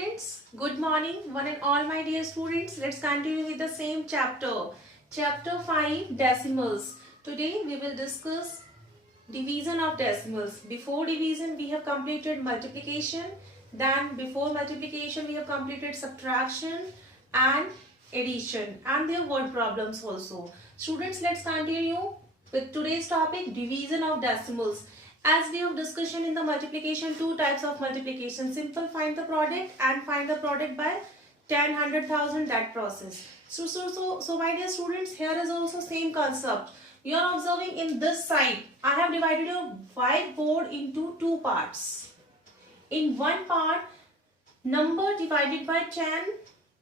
students, good morning one and all my dear students. Let's continue with the same chapter. Chapter 5 Decimals. Today we will discuss division of decimals. Before division we have completed multiplication. Then before multiplication we have completed subtraction and addition and their word problems also. Students, let's continue with today's topic, division of decimals. As we have discussion in the multiplication, two types of multiplication, simple find the product and find the product by 10, 100,000, that process. So my dear students, here is also same concept. You are observing in this side, I have divided your whiteboard into two parts. In one part, number divided by 10,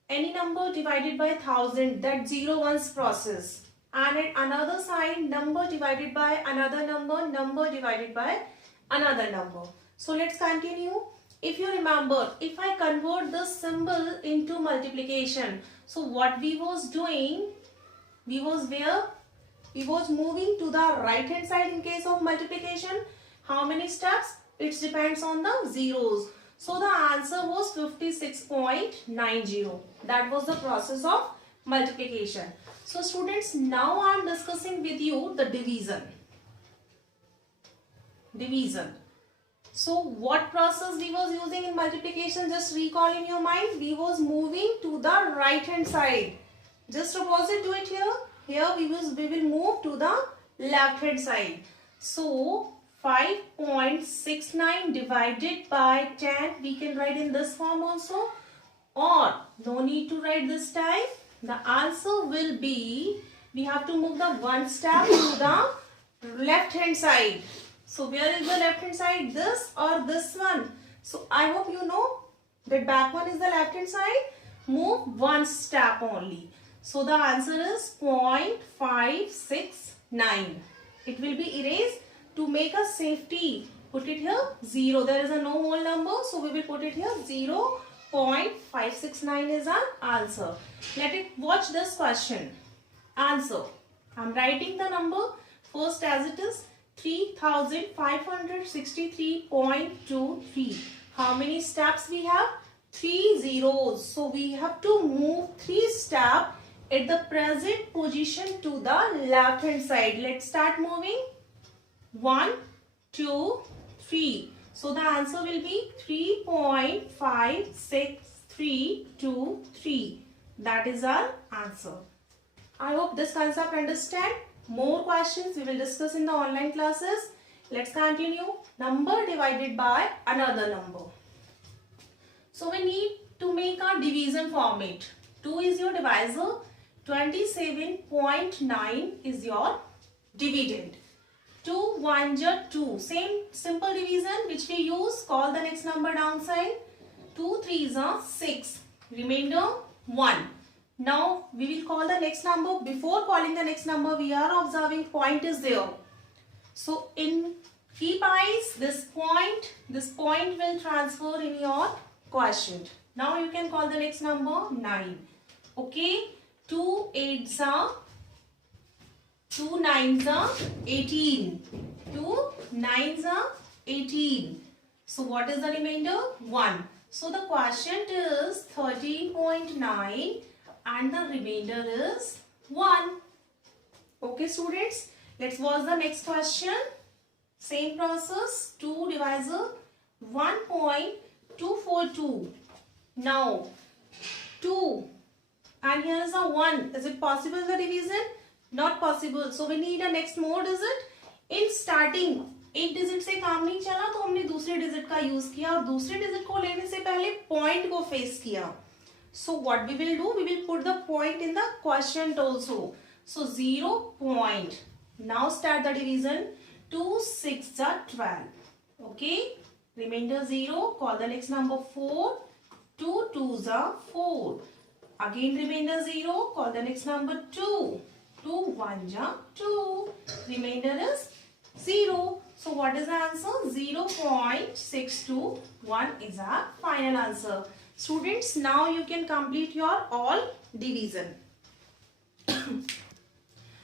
any number divided by 1000, that 0 ones process. And at another side, number divided by another number divided by another number. So let's continue. If you remember, if I convert the symbol into multiplication, so what we was doing, we was where? We was moving to the right hand side in case of multiplication. How many steps? It depends on the zeros. So the answer was 56.90. That was the process of multiplication. So students, now I am discussing with you the division. So what process we was using in multiplication? Just recall in your mind. We was moving to the right hand side. Just opposite do it here. Here we will move to the left hand side. So 5.69 divided by 10, we can write in this form also, or no need to write this time. The answer will be, we have to move the one step to the left hand side. So where is the left hand side? This or this one? So I hope you know that back one is the left hand side. Move one step only. So the answer is 0.569. It will be erased. To make a safety, put it here 0. There is a no whole number, so we will put it here 0.569 is our answer. Let it watch this question. Answer. I am writing the number first as it is 3563.23. How many steps we have? 3 zeros. So we have to move 3 steps at the present position to the left hand side. Let's start moving. 1, 2, 3. So the answer will be 3.56323. That is our answer. I hope this concept understand. More questions we will discuss in the online classes. Let's continue. Number divided by another number. So we need to make a division format. 2 is your divisor. 27.9 is your dividend. 2 1 2. Same simple division which we use. Call the next number downside. 2 3 6. Remainder 1. Now we will call the next number. Before calling the next number, we are observing point is there. So in keep eyes, this point will transfer in your quotient. Now you can call the next number 9. Okay. 2 8s are 2 9s are 18. 2 9s are 18. So what is the remainder? 1. So the quotient is 13.9 and the remainder is 1. Okay students, let's watch the next question. Same process, 2 divisor 1.242. Now 2 and here is a 1. Is it possible the division? Not possible. So we need a next more digit. In starting एक digit से काम नहीं चला तो हमने दूसरे digit का use किया और दूसरे डिजिट को लेने से पहले पॉइंट को फेस किया. So what we will do? We will put the point in the quotient also. So 0 point. Now start the division. 2 6 are 12. Okay. Remainder 0. Call the next number 4. 2 2s are 4. Again remainder 0. Call the next number 2. 2 1s are 2. Remainder is 0. So what is the answer? 0.621 is our final answer. Students, now you can complete your all division.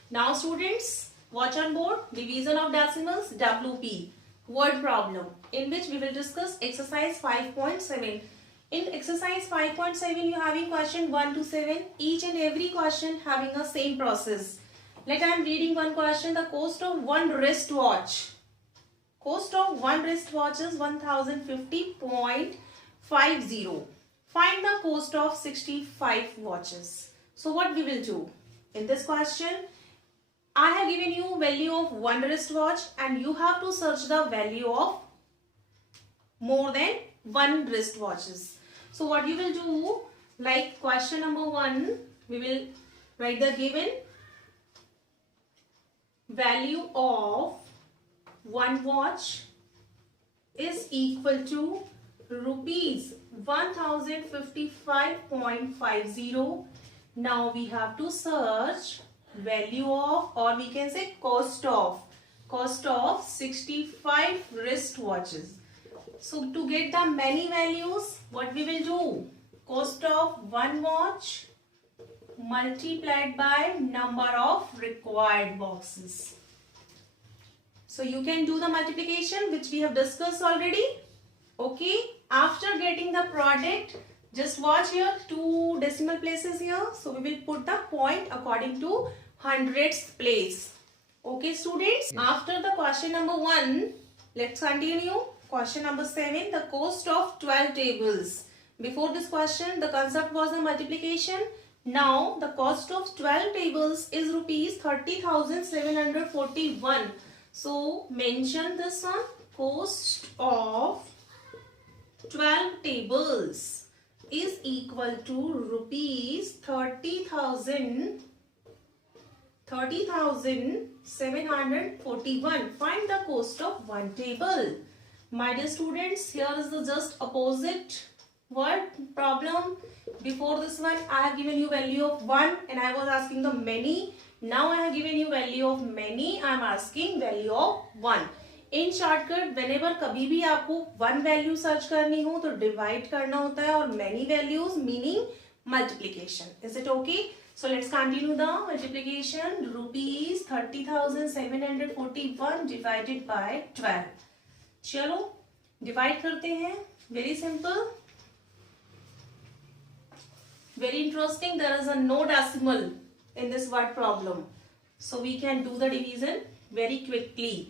Now students, watch on board division of decimals WP word problem, in which we will discuss exercise 5.7. In exercise 5.7, you having question 1 to 7. Each and every question having a same process. Let I am reading one question. The cost of one wristwatch. Cost of one wristwatch is 1050.50. Find the cost of 65 watches. So what we will do? In this question, I have given you value of one wristwatch and you have to search the value of more than one wristwatches. So what you will do, like question number 1, we will write the given value of one watch is equal to rupees 1055.50. Now we have to search value of, or we can say cost of 65 wristwatches. So to get the many values, what we will do? Cost of one watch multiplied by number of required boxes. So you can do the multiplication which we have discussed already. Okay. After getting the product, just watch here, 2 decimal places here. So we will put the point according to hundredths place. Okay students. Yes. After the question number 1, let's continue. Question number 7, the cost of 12 tables. Before this question, the concept was the multiplication. Now, the cost of 12 tables is rupees 30,741. So, mention this one. Cost of 12 tables is equal to rupees 30,741. Find the cost of one table. My dear students, here is the just opposite word problem. Before this one, I have given you value of 1 and I was asking the many. Now I have given you value of many. I am asking value of 1. In shortcut, whenever कभी भी आपको one value search करनी हो तो divide करना होता है और many values meaning multiplication. Is it okay? So let's continue the multiplication. Rupees 30,741 divided by 12. चलो डिवाइड करते हैं. Very simple, very interesting. There is a no decimal in this word problem, so we can do the division very quickly.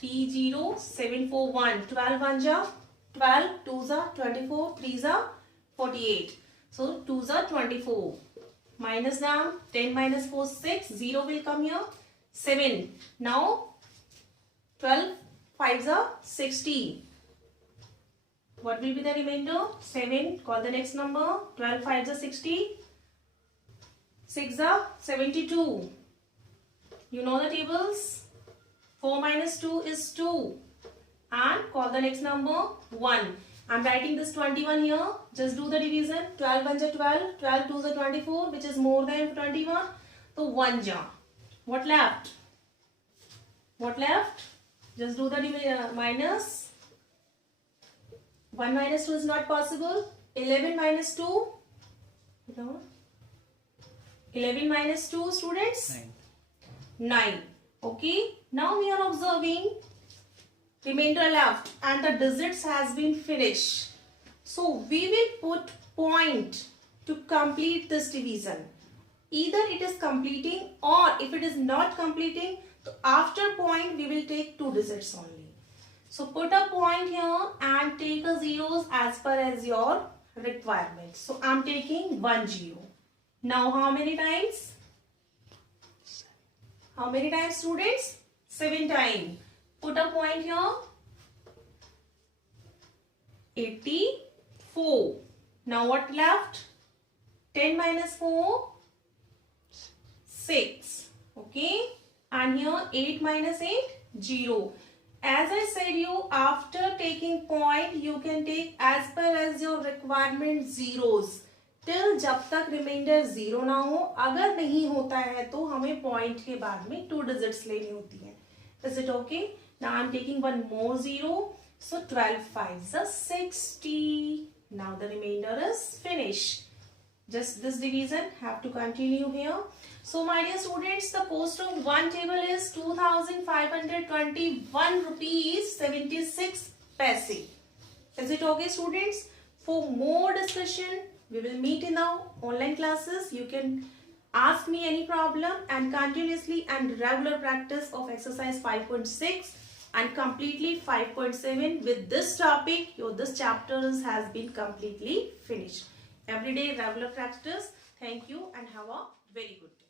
30741. 12 1 जा 12, 2 जा 24, 3 जा 48. So 2 जा 24. Minus down. 10 minus 4 6. 0 will come here. 7. Now 12 5s are 60. What will be the remainder? 7. Call the next number. 12 5s are 60. 6 are 72. You know the tables. 4 minus 2 is 2. And call the next number 1. I'm writing this 21 here. Just do the division. 12 1 is 12. 12 2 is 24, which is more than 21. So 1 ja. What left? What left? Just do the minus. 1 minus 2 is not possible. 11 minus 2. 11 minus 2, students? 9. Okay. Now we are observing remainder left and the digits has been finished. So we will put point to complete this division. Either it is completing or if it is not completing, so after point we will take 2 digits only. So put a point here and take a zeros as per as your requirement. So I am taking 1 0. Now how many times? How many times, students? 7 times. Put a point here. 84. Now what left? 10 minus 4? 6. Okay. And here 8 minus 8? 0. As I said you, after taking point, you can take as per as your requirement zeros. Till जब तक remainder 0 ना हो. अगर नहीं होता है तो हमें point के बाद में 2 digits लेनी होती है. Is it okay? Now I am taking one more 0. So 12 5s are 60. Now the remainder is finished. Just this division have to continue here. So my dear students, the cost of one table is 2,521 rupees 76 paise. Is it okay, students? For more discussion, we will meet in our online classes. You can ask me any problem, and continuously and regular practice of exercise 5.6 and completely 5.7 with this topic. This chapter has been completely finished. Everyday regular practice. Thank you and have a very good day.